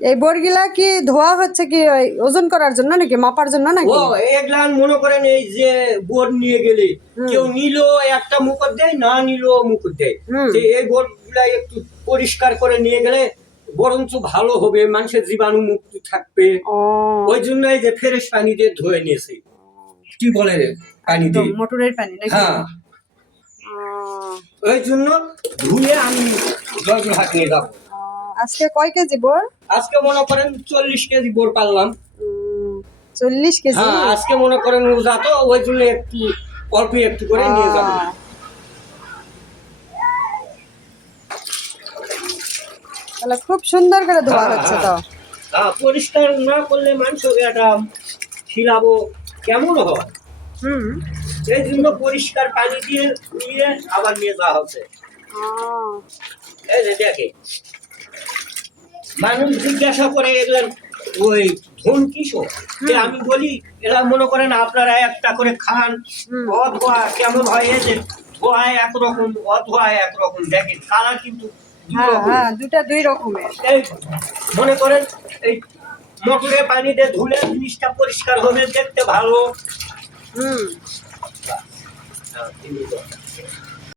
এই বোরগুলা কি ধোয়া হচ্ছে কি ওই ওজন করার জন্য নাকি মাপার জন্য ও নাকি? এগুলা মনে করেন এই যে বোর্ড নিয়ে গেলে কেউ নিল একটা মুকুট দেয়, না নিল মুকুট দেয়। হুম। যে এই বোর্ড গুলা একটু পরিষ্কার করে নিয়ে গেলে বরঞ্চ ভালো হবে, মানুষের জীবাণু মুক্ত থাকবে। ও ওই জন্য এই যে ফ্রেশ পানি দিয়ে ধুয়ে নিয়েছি, কি বলে পানি একদম দিয়ে। মোটরের পানি নাকি? হ্যাঁ, ও, ওই জন্য ধুয়ে আমি জয়পুরহাট নিয়ে যাবো। ও, আজকে কয় কেজি বোর? আজকে মনে করেন 40 কেজি বোর পারলাম। 40 কেজি? হ্যাঁ, আজকে মনে করেন রোজা তো, ওই জন্য একটু অল্প একটু করে নিয়ে যাবো। তাহলে খুব সুন্দর করে ধোয়া হচ্ছে তো। পরিষ্কার না করলে মানুষকে একটা খিলাবো কেমন হয়। হুম। এই জন্য পরিষ্কার পানি দিয়ে নিয়ে আবার নিয়ে যাওয়া হচ্ছে। ও, এই যে দেখে মানুষ জিজ্ঞাসা করে এগুলো ওই ধন কিসব, যে আমি বলি এরা মনে করেন আপনারা একটা করে খান, অধোয়া কেমন হয়, এই যে ধোয়ায় একরকম অধোয়ায় একরকম, দেখেন কালার কিন্তু দুই হ্যাঁ রকম। হ্যাঁ, দুটা দুই রকমের। এই মনে করেন এই মোটরে পানি দিয়ে ধুলে জিনিসটা পরিষ্কার হবে, দেখতে ভালো। হুম।